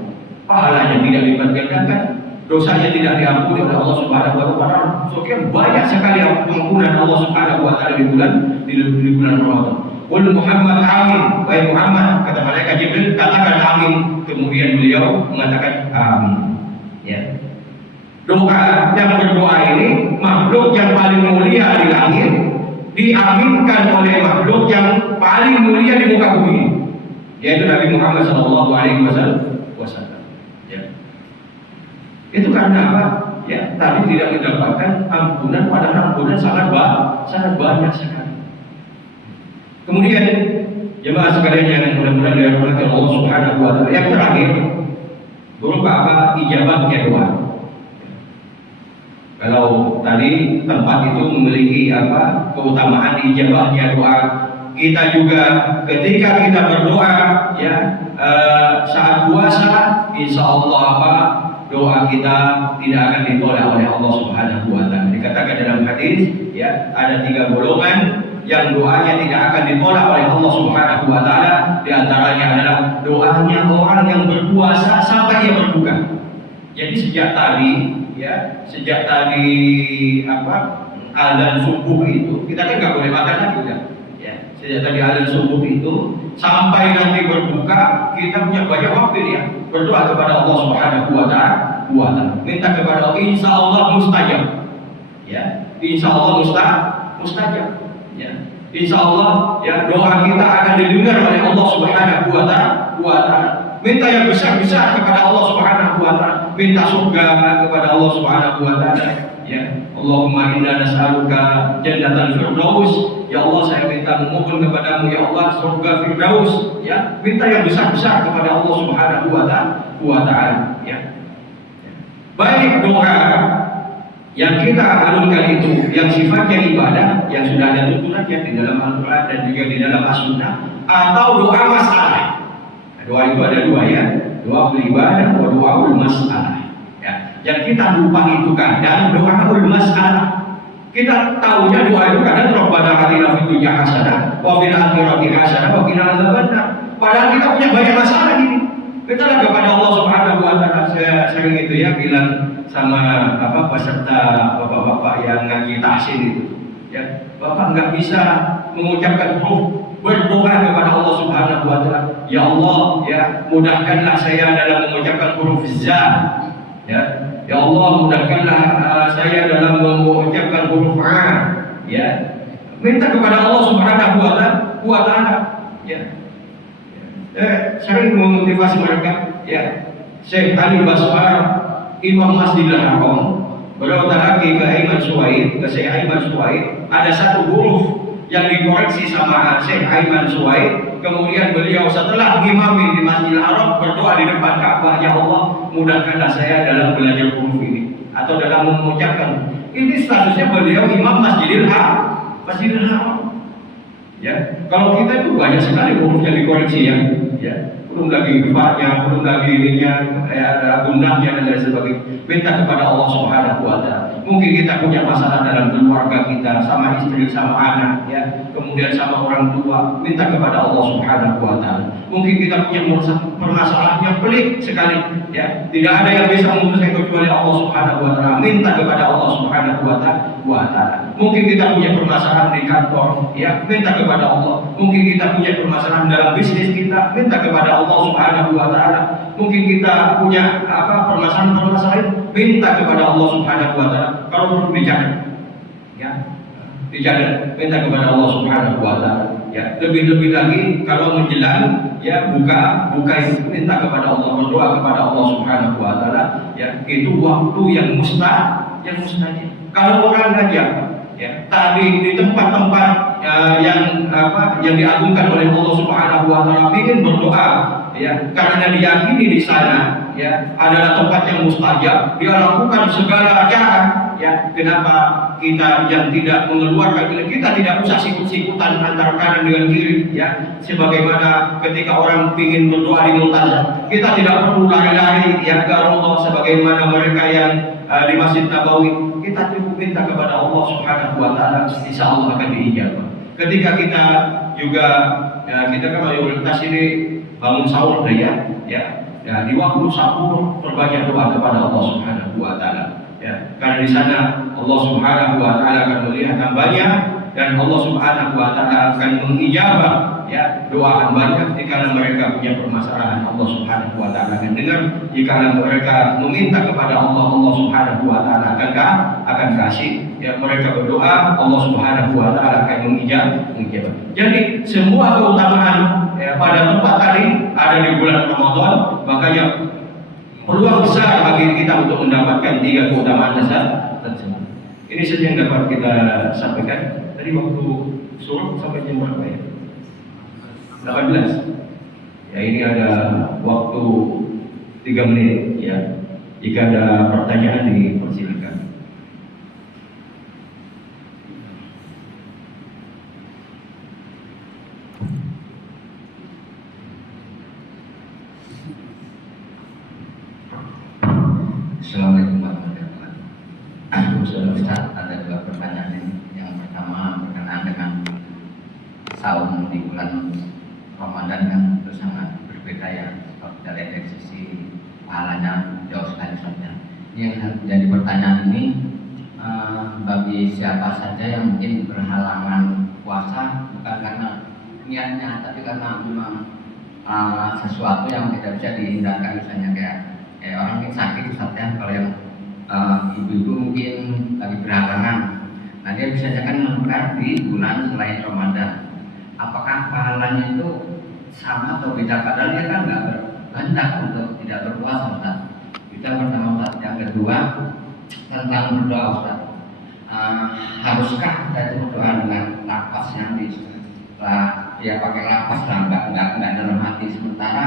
Pahalanya tidak dilipat gandakan, dosanya tidak diampuni oleh Allah Subhanahu wa taala. Sekian banyak sekali ampunan Allah Subhanahu wa taala di bulan Ramadan. Qul Muhammad amin, wahai Muhammad, kata malaikat Jibril, katakan amin. Kemudian beliau mengatakan amin. Ya. Doa yang berdoa ini makhluk yang paling mulia di langit diaminkan oleh makhluk yang paling mulia di muka bumi, yaitu Nabi Muhammad SAW. Ya. Itu karena apa? Ya, tadi tidak mendapatkan ampunan, padahal ampunan sangat banyak sekali. Kemudian jemaah sekalian yang mudah-mudahan dirahmati Allah Subhanahu wa taala, yang terakhir berupa apa? Ijabahnya doa. Kalau tadi tempat itu memiliki apa? Keutamaan ijabahnya doa. Kita juga ketika kita berdoa, ya, saat puasa, insya Allah apa? Doa kita tidak akan ditolak oleh Allah Subhanahu wa taala. Dikatakan dalam hadis, ya, ada 3 golongan yang doanya tidak akan ditolak oleh Allah Subhanahu wa taala. Di antaranya adalah doanya orang yang berpuasa sampai dia berbuka. Jadi sejak tadi azan subuh itu kita kan nggak boleh makan lagi, kan? Ya, sejak tadi azan subuh itu sampai nanti berbuka kita punya banyak waktu ya berdoa kepada Allah Subhanahu wa taala, minta kepada Allah, insya Allah mustajab, ya, insya Allah mustajab, ya, insya Allah, ya, doa kita akan didengar oleh Allah Subhanahu wa taala. Minta yang besar-besar kepada Allah Subhanahu wa taala, minta surga kepada Allah Subhanahu wa taala, ya. Allahumma inna nas'aluka jannatal firdaus, ya Allah saya minta memohon kepadamu ya Allah surga firdaus, ya. Minta yang besar-besar kepada Allah Subhanahu wa taala, ya. Baik doa yang kita alunkan itu yang sifatnya ibadah yang sudah ada tuntunannya di dalam Al-Qur'an dan juga di dalam As-Sunnah, atau doa masalah. Doa itu ada 2, ya, doa beribadah atau doa masalah, ya. Yang kita lupa itu kadang doa masalah. Kita tahunya doa itu kadang Rabbana atina fid dunya hasanah wa fil akhirati hasanah wa qina adzabannar. Padahal kita punya banyak masalah ini. Kita kepada Allah Subhanahu wa taala. Saya sering itu ya bilang sama peserta bapak-bapak yang ngaji tahsin itu, ya, bapak nggak bisa mengucapkan huruf berdoa kepada Allah Subhanahu wa taala. Ya Allah, ya, mudahkanlah saya dalam mengucapkan huruf za, ya. Ya Allah, mudahkanlah saya dalam mengucapkan huruf a, ya. Minta kepada Allah Subhanahu wa taala, ya. Sering memotivasi mereka, ya. Syekh Ali Baswar, Imam Masjidil Haram, beliau taraki ke Aiman Suwaid, ke Syekh Aiman Suwaid, ada satu huruf yang dikoreksi sama Syekh Aiman Suwaid. Kemudian beliau setelah ngimami di Masjidil Haram berdoa di depan Ka'bah, ya Allah, mudahkanlah saya dalam belajar huruf ini atau dalam mengucapkan. Ini statusnya beliau imam Masjidil Haram. Ya, kalau kita itu banyak sekali huruf yang dikoreksi, ya, belum lagi fa-nya, belum lagi ininya, ada gunanya dan lain sebagainya. Minta kepada Allah Subhanahu wa taala. Mungkin kita punya masalah dalam keluarga kita, sama istri, sama anak, ya, kemudian sama orang tua, minta kepada Allah Subhanahu wa taala. Mungkin kita punya permasalahan yang pelik sekali, ya, tidak ada yang bisa memutuskan kecuali Allah Subhanahu wa taala. Minta kepada Allah Subhanahu wa taala. Mungkin kita punya permasalahan di kantor, ya, minta kepada Allah. Mungkin kita punya permasalahan dalam bisnis kita, minta kepada Allah Subhanahu wa taala. Mungkin kita punya permasalahan, minta kepada Allah Subhanahu wa taala. Kalau perlu dicatat, ya, dicatat, minta kepada Allah Subhanahu wa taala. Ya, lebih-lebih lagi kalau menjelang, ya, buka itu, minta kepada Allah, berdoa kepada Allah Subhanahu wa taala, ya. Itu waktu yang mustahil. Kalau orang ngajak, ya, tadi di tempat-tempat yang diagungkan oleh Allah Subhanahu wa taala, ingin berdoa ya, karena diyakini di sana ya adalah tempat yang mustajab, dia lakukan segala cara ya. Kenapa kita yang tidak mengeluarkan diri, kita tidak usah sikut-sikutan antara kanan dengan kiri ya, sebagaimana ketika orang ingin berdoa di multazam, kita tidak perlu lari-lari ya ke Allah sebagaimana mereka yang di Masjid Nabawi. Kita cukup minta kepada Allah Subhanahu wa taala, insya Allah akan diijabah. Ketika kita juga kita kan mayoritas ini bangun sahur ya di waktu sahur perbanyak doa kepada Allah Subhanahu wa taala ya, karena di sana Allah Subhanahu wa taala akan melihat hambanya dan Allah Subhanahu wa taala akan mengijabah ya doa hambanya. Jika mereka punya permasalahan, Allah Subhanahu wa taala akan dengar. Jika mereka meminta kepada Allah, Allah Subhanahu wa taala akan kasih ya. Mereka berdoa, Allah Subhanahu wa taala akan mengijabah. Jadi semua keutamaan ya, pada tempat tadi ada di bulan Ramadan, makanya peluang besar bagi kita untuk mendapatkan 3 keutamaan tersebut. Ini saja yang dapat kita sampaikan. Tadi waktu suruh sampai jam berapa ya? 18. Ya, ini ada waktu 3 menit ya. Jika ada pertanyaan dipersilakan. Assalamualaikum warahmatullahi wabarakatuh. Ustaz, ada 2 pertanyaan ini. Yang pertama berkenaan dengan saum di bulan Ramadan kan itu sangat berbeda ya. Kalau kita lihat dari sisi pahalanya jauh sekali saja. Yang jadi pertanyaan ini bagi siapa saja yang mungkin berhalangan puasa bukan karena niatnya, tapi karena memang sesuatu yang tidak bisa dihindarkan, misalnya kayak orang yang sakit misalnya, kalau yang ibu-ibu mungkin lagi berhalangan, nah dia bisa kan menukar di bulan selain Ramadan. Apakah pahalanya itu sama atau beda? Padahal dia kan nggak berkehendak untuk tidak berpuasa, Ustaz. Itu yang pertama, Ustaz. Yang kedua tentang berdoa, Ustaz. Haruskah kita itu berdoa dengan nafas yang ya pakai nafas lah, nggak dalam hati. Sementara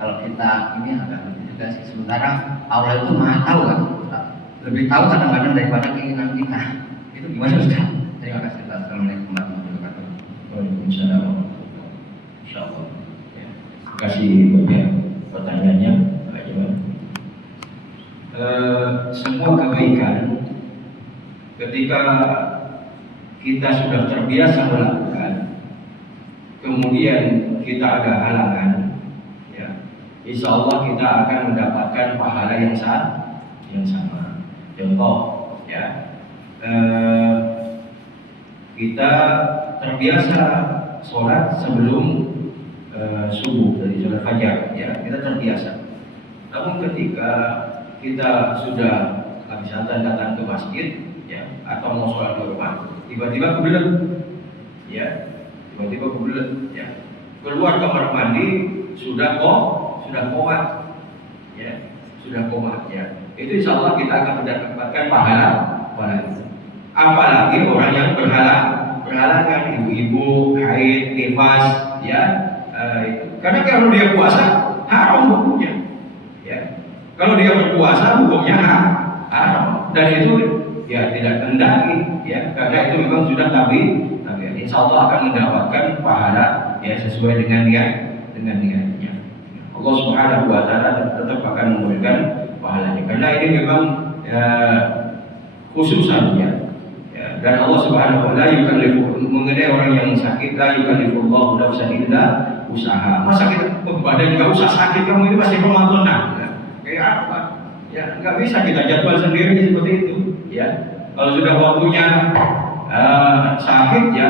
kalau kita ini agak juga sih, sementara Allah itu maha tahu kan, lebih tahu kadang-kadang daripada keinginan kita. Itu gimana, Ustaz? Terima kasih, Ustaz. Assalamualaikum warahmatullahi wabarakatuh. Waalaikumsalam. Insyaallah. Ya. Terima kasih banyak pertanyaannya. Semua kebaikan ketika kita sudah terbiasa melakukan, kemudian kita ada halangan, insya Allah kita akan mendapatkan pahala yang sama. Contoh ya, kita terbiasa sholat sebelum subuh, dari sholat fajar ya, kita terbiasa. Namun ketika kita sudah habis azan datang ke masjid ya, atau mau sholat di rumah, tiba-tiba kebelet ya, keluar kamar mandi sudah komat ya, itu insya Allah kita akan mendapatkan pahala itu. Apalagi orang yang berhalangan, ibu-ibu, haid, nifas ya, karena kalau dia puasa haram hukumnya ya, kalau dia berpuasa hukumnya haram, dan itu ya tidak kendaki ya, karena itu memang sudah tabi. Insya Allah akan mendapatkan pahala ya sesuai dengan niatnya. Allah Subhanahu wa taala tetap akan memberikan pahalanya, karena ini memang khususan ya. Dan Allah Subhanahu wa taala mengenai orang yang sakit, la yukallifullahu nafsan illa usaha. Masa kita badan nggak usah sakit, kamu ini pasti Ramadan kayak apa? Ya nggak bisa kita jadwal sendiri seperti itu ya. Kalau sudah waktunya sakit ya,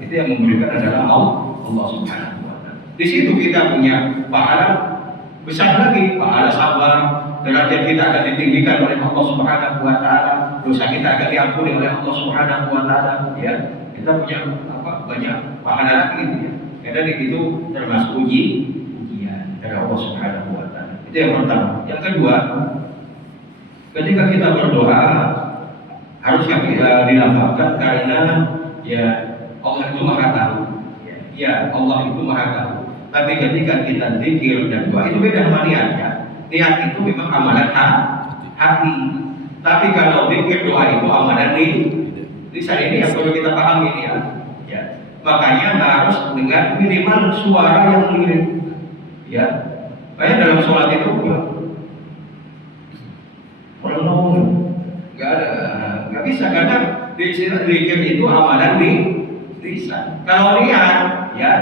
itu yang memberikan adalah Allah Subhanahu wa taala. Di situ kita punya pahala besar lagi, pahala sabar, derajat kita akan ditinggikan oleh Allah Subhanahu wa taala, dosa kita akan diampuni oleh Allah Subhanahu wa taala ya. Kita punya banyak pahala lagi gitu ya. Karena itu termasuk ujian dari Allah Subhanahu wa taala. Itu yang pertama. Yang kedua, ketika kita berdoa harus kita dilafalkan, karena ya Allah itu maha tahu. Ya, Allah itu maha tahu. Tapi ketika kita zikir dan doa itu beda sama niat ya. Niat itu memang amalan hati. Tapi kalau zikir doa itu amalan lisan. Ini yang perlu kita pahami ya. Ya. Makanya harus dengan minimal suara yang lirik. Ya. Kayak dalam sholat itu nggak bisa karena zikir itu amalan lisan. Kalau niat, ya,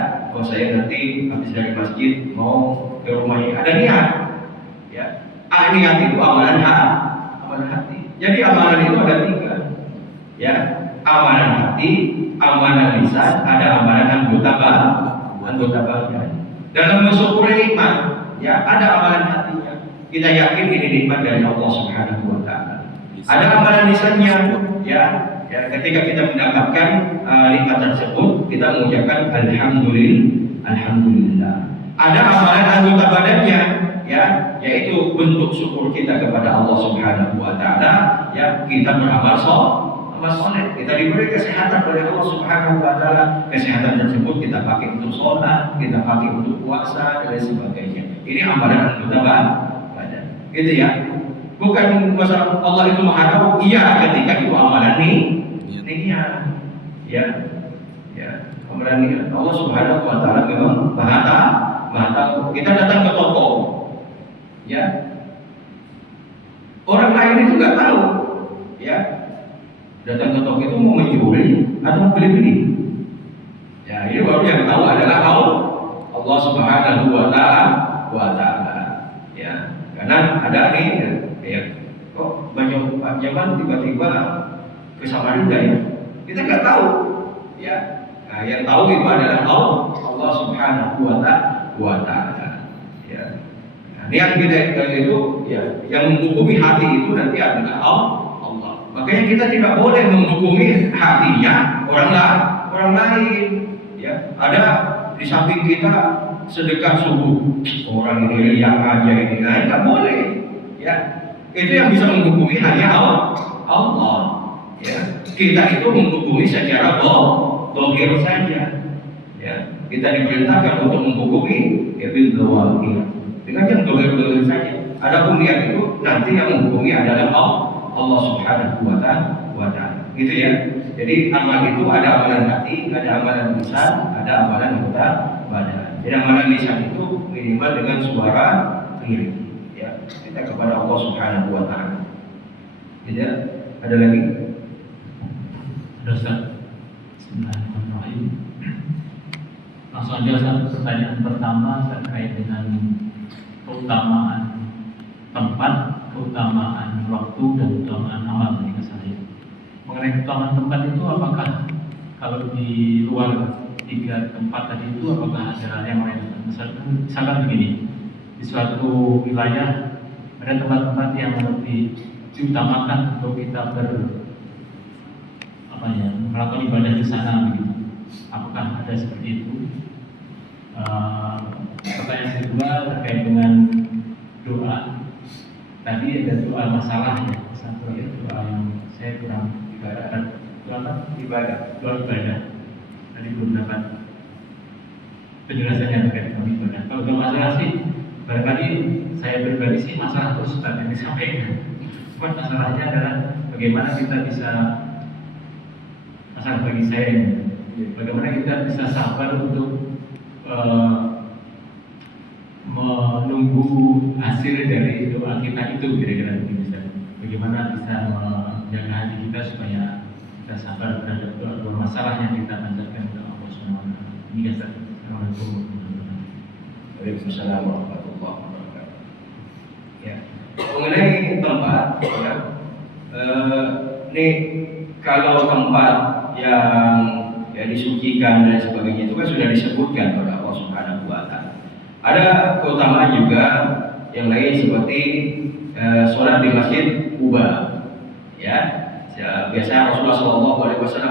saya nanti habis dari masjid mau ke rumahnya ada niat, ya. Niat itu amalan hati. Jadi amalan itu ada 3, ya. Amalan hati, amalan lisan, ada amalan anggota badan. Dalam mensyukuri nikmat, ya, ada amalan hatinya. Kita yakin ini nikmat dari Allah Subhanahu wa taala. Ada amalan lisannya, ya. Ya, ketika kita mendapatkan nikmat tersebut, kita mengucapkan alhamdulillah. Ada amalan anggota badannya, ya, yaitu bentuk syukur kita kepada Allah Subhanahu wa taala, ya, kita beramal soleh. Kita diberi kesehatan oleh Allah Subhanahu wa taala. Kesehatan tersebut kita pakai untuk sholat, kita pakai untuk puasa dan lain sebagainya. Ini amalan anggota badan. Gitu ya. Bukan masalah Allah itu maha tahu, iya ketika itu amalan niat, ya, amalan niat. Allah Subhanahu wa taala memang maha tahu. Kita datang ke toko, ya, orang lain itu nggak tahu, ya, datang ke toko itu mau mencuri atau beli. Ya, ini baru yang tahu adalah Allah Subhanahu wa taala, ya, karena ada nih. Ya, kok banyak zaman tiba-tiba ke Samarinda ya? Kita nggak tahu, ya. Nah, yang tahu itu adalah Allah Subhanahu wa taala. Ya. Nah, niat kita itu, ya, yang menghukumi hati itu nanti adalah Allah. Makanya kita tidak boleh menghukumi hatinya orang lain. Ya, ada di samping kita sedekah subuh, orang ini riak aja ini, nah, nggak boleh, ya. Itu yang bisa menghukumi hanya Allah. Ya. Kita itu menghukumi secara dohir saja. Ya. Kita diperintahkan untuk menghukumi bil zawahir dengan yang dohir saja. Adapun niat itu nanti yang menghukumi adalah Allah Subhanahu wa taala. Gitu ya. Jadi amal itu ada amalan hati, ada amalan lisan, ada amalan anggota badan. Jadi amalan lisan itu minimal dengan suara lirik. Kita kepada Allah Subhanahu wa taala. Tidak ada lagi? Ustaz. Bismillahirrahmanirrahim. Langsung aja Ustaz, pertanyaan pertama terkait dengan keutamaan tempat, keutamaan waktu dan keutamaan amal dari saya. Mengenai keutamaan tempat itu apakah kalau di luar 3 tempat tadi itu apakah ada yang lain? Misalkan begini, di suatu wilayah ada tempat-tempat yang lebih diutamakan untuk kita melakukan ibadah di sana begitu. Apakah ada seperti itu? Pertanyaan kedua terkait dengan doa. Tadi ada doa masalah ya, satu doa yang saya kurang ibadah. Tadi belum dapat penjelasannya terkait dengan ibadah. Kalau doa masalah sih, barangkali saya pribadi sih masalah terus yang disampaikan. Cuma masalahnya adalah bagaimana kita bisa, masalah bagi saya ini, bagaimana kita bisa sabar untuk menunggu hasil dari doa kita itu, kira-kira bisa. Bagaimana bisa menjaga hati kita supaya kita sabar terhadap doa masalah yang kita panjatkan kepada Allah Subhanahu wa taala. Ini ya, Assalamualaikum. Waalaikumsalam warahmatullahi wabarakatuh. Ya, mengenai tempat, ya, ini kalau tempat yang disucikan dan sebagainya itu kan sudah disebutkan oleh Allah Subhanahu wa taala. Ada keutamaan juga yang lain seperti sholat di Masjid Quba. Ya, biasanya Rasulullah SAW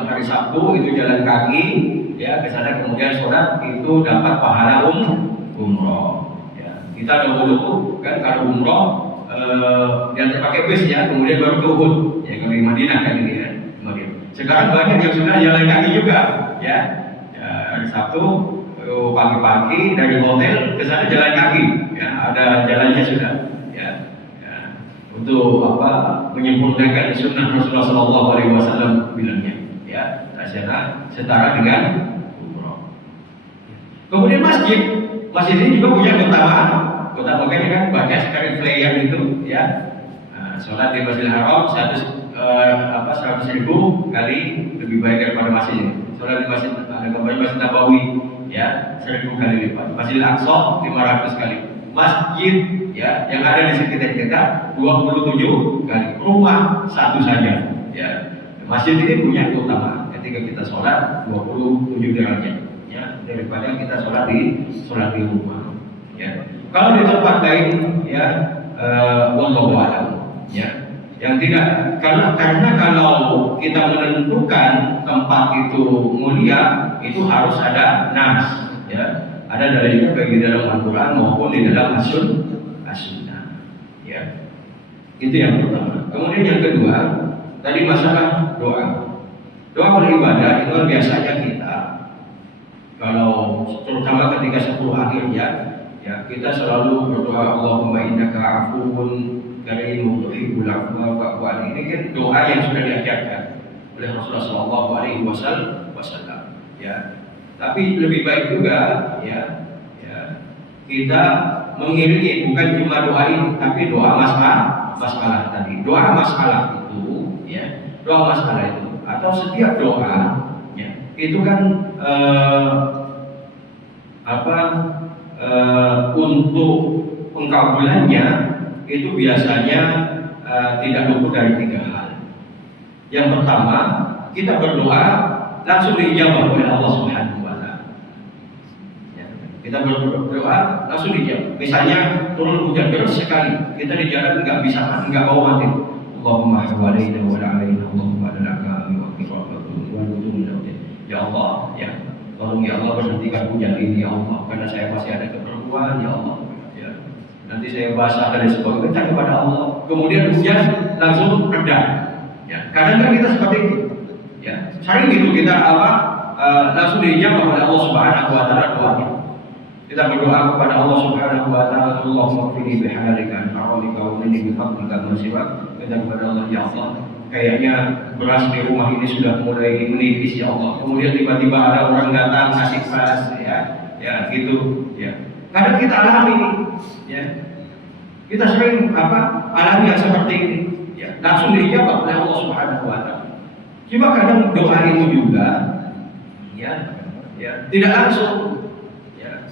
hari Sabtu itu jalan kaki, ya, ke sana kemudian sholat itu dapat pahala umroh. Ya, kita dahulu kan kalau umroh yang terpakai bis ya, kemudian baru ke Uhud, ya, ke Madinah kan ini ya. Sekarang banyak yang sudah jalan kaki juga, ya. Hari Sabtu pagi-pagi dari hotel ke sana jalan kaki, ya. Ada jalannya sudah, ya. Untuk menyempurnakan sunnah Rasulullah SAW bilangnya, ya. Setara dengan umroh. Kemudian masjid ini juga punya keutamaan. Makanya kan banyak sekali flyer itu, ya. Sholat di Masjidil Haram 100.000 kali lebih baik daripada masjid. Sholat di Masjid Nabawi, ya, 1000 kali lipat. Masjidil Aqsa 500 kali. Masjid, ya, yang ada di sekitar kita 27 kali. Rumah satu saja, ya. Masjid ini punya keutamaan ketika kita sholat 27 derajat, ya, daripada kita sholat di rumah, ya. Kalau di tempat lain, ya, wallahu a'lam, ya, yang tidak, karena kalau kita menentukan tempat itu mulia, itu harus ada nas, ya, ada dalilnya baik di dalam Al-Quran maupun di dalam as-sunnah, ya. Itu yang pertama. Kemudian yang kedua, tadi masalah doa beribadah itu kan biasanya kita, kalau terutama ketika 10 akhir, ya, kita selalu berdoa Allahumma innaka afuwun karimun tuhibbul afwa fa'fu anni. Ini kan doa yang sudah diajarkan oleh Rasulullah SAW, ya. Tapi lebih baik juga, ya, kita mengiringi bukan cuma doa ini, tapi doa masalah tadi. Doa masalah itu, ya, doa masalah itu atau setiap doa, ya, itu kan untuk pengkabulannya itu biasanya tidak luput dari 3 hal. Yang pertama, kita berdoa langsung dijawab oleh Allah Subhanahu wa taala. Ya, kita berdoa langsung dijawab. Misalnya turun hujan deras sekali, kita di jalan nggak bawa mati. Allahumma hawalaina wa alaina Allahumma laka wa qira'atu wa nuzulna. Ya Allah, ya, tolong ya Allah berhentikan hujan ini, ya Allah, karena saya masih ada keperluan, ya Allah. Ya, nanti saya basah dan sebagainya, minta kepada Allah. Kemudian hujan langsung reda. Ya, kadang-kadang kita seperti itu. Ya, sering itu kita langsung dijawab oleh Allah Subhanahu wa taala doanya. Kita berdoa kepada Allah Subhanahu wa taala, Allahumma qini bihalalika an haramika wa qini bi fadlika ma siwak. Kita kepada Allah, ya Allah, kayaknya beras di rumah ini sudah mulai menipis, ya Allah. Kemudian tiba-tiba ada orang datang ngasih beras, ya gitu, ya. Kadang kita alami ini, ya. Kita sering alami yang seperti ini, ya. Langsung dijawab oleh Allah Subhanahu wa taala. Cuma kadang doa itu juga, ya, tidak langsung, ya,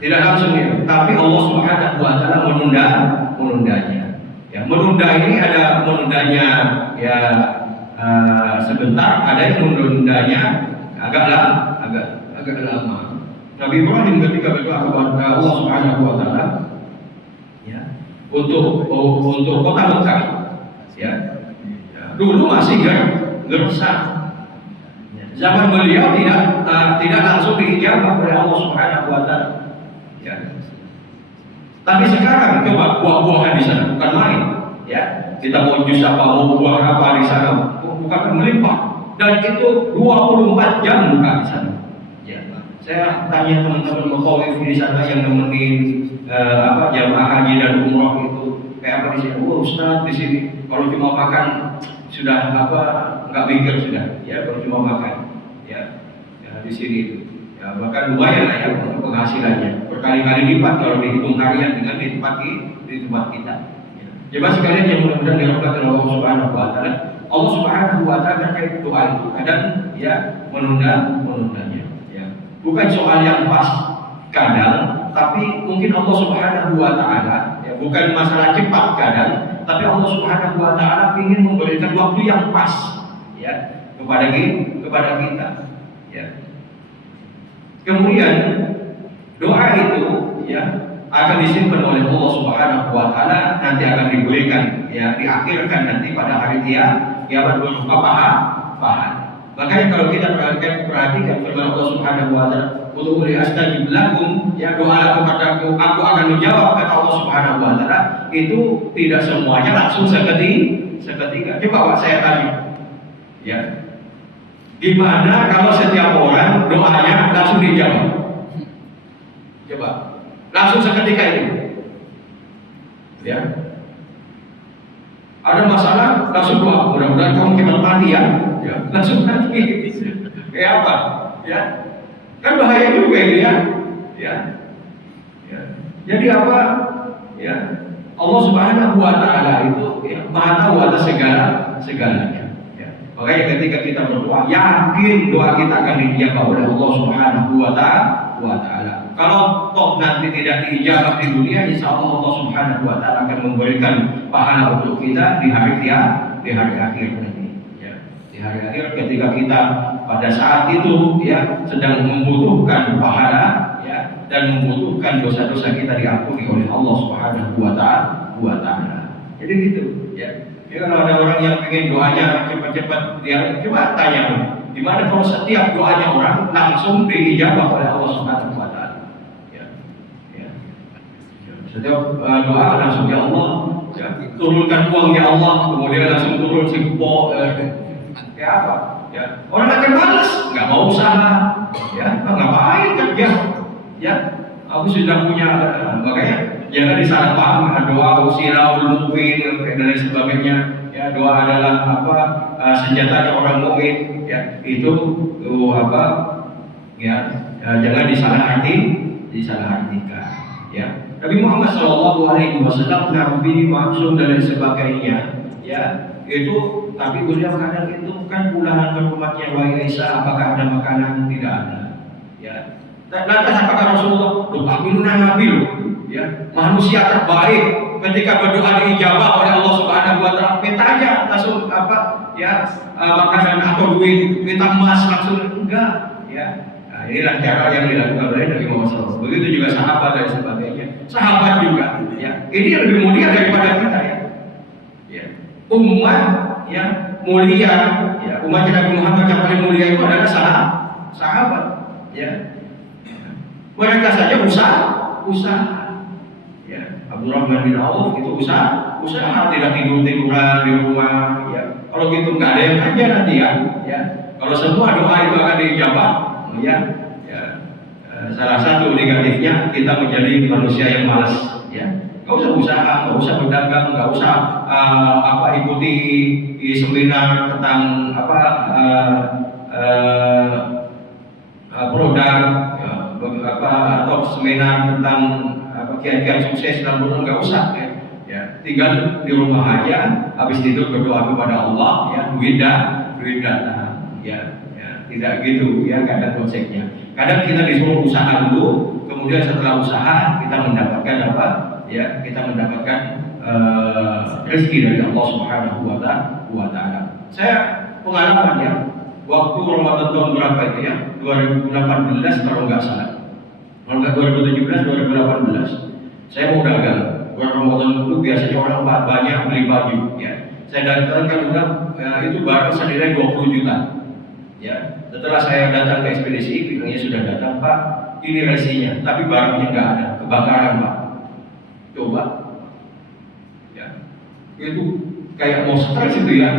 tidak langsung, ya. Tapi Allah Subhanahu wa taala menundanya. Ya, menunda ini ada menundanya, ya, sebentar, ada yang menundanya agak lama. Nabi Ibrahim ketika berdoa kepada Allah Subhanahu wa taala, ya, untuk kota Mekah, ya, dulu masih gersang. Zaman beliau tidak langsung diijabah oleh Allah Subhanahu wa taala. Ya. Tapi sekarang coba buah-buahan di sana bukan main, ya. Kita mau jus apa, mau buah apa di sana, bukan melimpah. Dan itu 24 jam buka di sana. Ya. Saya tanya teman-teman mukhawif di sana yang nemenin jamaah haji dan umroh itu kayak apa di sini? Oh, Ustaz, di sini kalau cuma makan sudah nggak mikir sudah, ya, kalau cuma makan, ya, di sini itu. Ya, bahkan lumayan lah, ya, untuk penghasilannya berkali-kali lipat kalau dihitung harian dengan di tempat kita. Ya. Coba sekalian yang mudah-mudahan dirahmati Allah Subhanahu wa taala. Allah Subhanahu wa taala terkait doa itu kadang, ya, menundanya. Ya. Bukan soal yang pas kadang, tapi mungkin Allah Subhanahu wa taala, ya, bukan masalah cepat kadang, tapi Allah Subhanahu wa taala ingin memberikan waktu yang pas, ya, kepada kita, ya. Kemudian doa itu, ya, akan disimpan oleh Allah Subhanahu wa taala, nanti akan diberikan, ya, diakhirkan nanti pada hari kiamat berupa pahala. Makanya kalau kita perhatikan firman Allah Subhanahu wa taala, "Ud'uuni astajib lakum," ya, doalah kepadaku, aku akan menjawab, kata Allah Subhanahu wa taala. Itu tidak semuanya langsung seketika. Coba saya tanya, Ya. Gimana kalau setiap orang doanya langsung dijawab? Coba, langsung seketika itu. Ya. Ada masalah, langsung doa. Mudah-mudahan kamu cepat mati ya. Ya, langsung mati. Kayak apa? Ya. Kan bahaya juga itu ya. Ya. Ya. Jadi apa? Ya. Allah Subhanahu wa taala itu ya, Maha tahu atas segalanya. Ya. Makanya ketika kita berdoa, yakin doa kita akan dijawab oleh Allah Subhanahu wa taala. Kalau toh nanti tidak dijawab di dunia, insya Allah Allah Subhanahu wa taala akan memberikan pahala untuk kita di hari akhir nanti. Ya. Di hari akhir ketika kita pada saat itu ya sedang membutuhkan pahala ya dan membutuhkan dosa-dosa kita diampuni oleh Allah Subhanahu wa taala. Jadi gitu ya. Jadi kalau ada orang yang ingin doanya cepat-cepat, dia coba tanya, gimana kalau setiap doanya orang langsung diijabah oleh Allah Subhanahu wa taala? Setiap doa langsung ya Allah, ya, turunkan uang ya Allah, kemudian langsung turun singkong, kayak apa? Ya, orang akan malas, nggak mau usaha, ya, ngapain kerja, ya, aku sudah punya, makanya jangan disalah paham doa usiraul mu'min dan lain sebagainya. Ya, doa adalah apa senjatanya orang mukmin, ya, itu apa, ya, jangan disalahartikan, ya. Nabi Muhammad SAW, Nabi maksum dan lain sebagainya, ya itu. Tapi beliau kadang itu kan pulang ke rumahnya wahai Aisyah, apakah ada makanan? Tidak ada. Ya. Lantas apakah Rasulullah? Nabi loh, ya manusia terbaik ketika berdoa diijabah oleh Allah Subhanahu Wa Taala. Minta aja langsung apa? Ya makanan atau duit, minta emas langsung enggak. Ya. Nah, inilah cara yang dilakukan oleh Nabi Muhammad SAW. Begitu juga sahabat dan sebagainya. Sahabat juga, ya. Ini lebih mulia daripada kita ya. Ya. Umat yang mulia, ya. Umat Nabi Muhammad yang paling mulia itu adalah sahabat, ya. Mereka saja usaha. Ya. Abdurrahman bin Auf itu usaha, tidak tiduran di rumah, ya. Kalau gitu nggak ada yang kerja nanti ya. Kalau semua doa itu akan dijawab. Ya, salah satu negatifnya kita menjadi manusia yang malas, ya. Nggak usah usaha, nggak usah berdagang, nggak usah ikuti seminar tentang produk, atau seminar tentang kiat-kiat sukses dan benar, nggak usah, ya. Tinggal di rumah aja, habis itu berdoa kepada Allah, ya, duit datang, ya. Tidak gitu ya kadang konsepnya. Kadang kita disuruh usaha dulu, kemudian setelah usaha kita mendapatkan apa? Ya, kita mendapatkan rezeki dari Allah Subhanahu wa taala. Saya pengalaman ya, waktu Ramadan tahun berapa itu ya? 2018 kalau nggak salah. Kalau nggak 2017, 2018. Saya mau dagang. Bulan Ramadan dulu biasanya orang banyak beli baju ya. Saya datangkan udah itu barang senilai 20 juta. Ya, setelah saya datang ke ekspedisi, bilangnya sudah datang Pak, ini resinya, tapi barangnya nggak ada, kebakaran Pak. Coba, ya, itu kayak mau stres itu ya,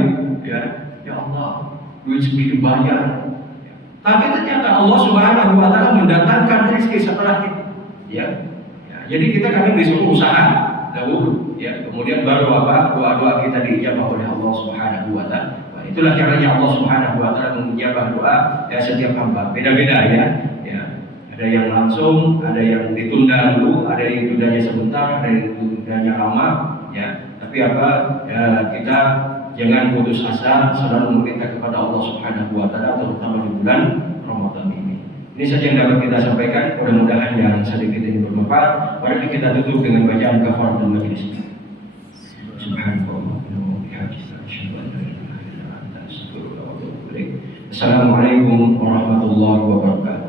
ya Allah, duit segitu banyak. Ya. Tapi ternyata Allah Subhanahu Wa Taala mendatangkan rezeki setelah itu, ya. Jadi kita kadang disuruh usaha dahulu, ya, kemudian baru doa kita diijabah oleh Allah Subhanahu Wa Taala. Itulah caranya Allah Subhanahu wa taala menjawab doa ya setiap hamba. Beda-beda ya. Ada yang langsung, ada yang ditunda dulu, ada yang ditundanya sebentar, ada yang ditundanya lama, ya. Tapi kita jangan putus asa, selalu meminta kepada Allah Subhanahu wa taala terutama di bulan Ramadan ini. Ini saja yang dapat kita sampaikan, mudah-mudahan yang sedikit ini bermanfaat. Mari kita tutup dengan bacaan kafaratul majelis. Subhanallah. Assalamualaikum warahmatullahi wabarakatuh.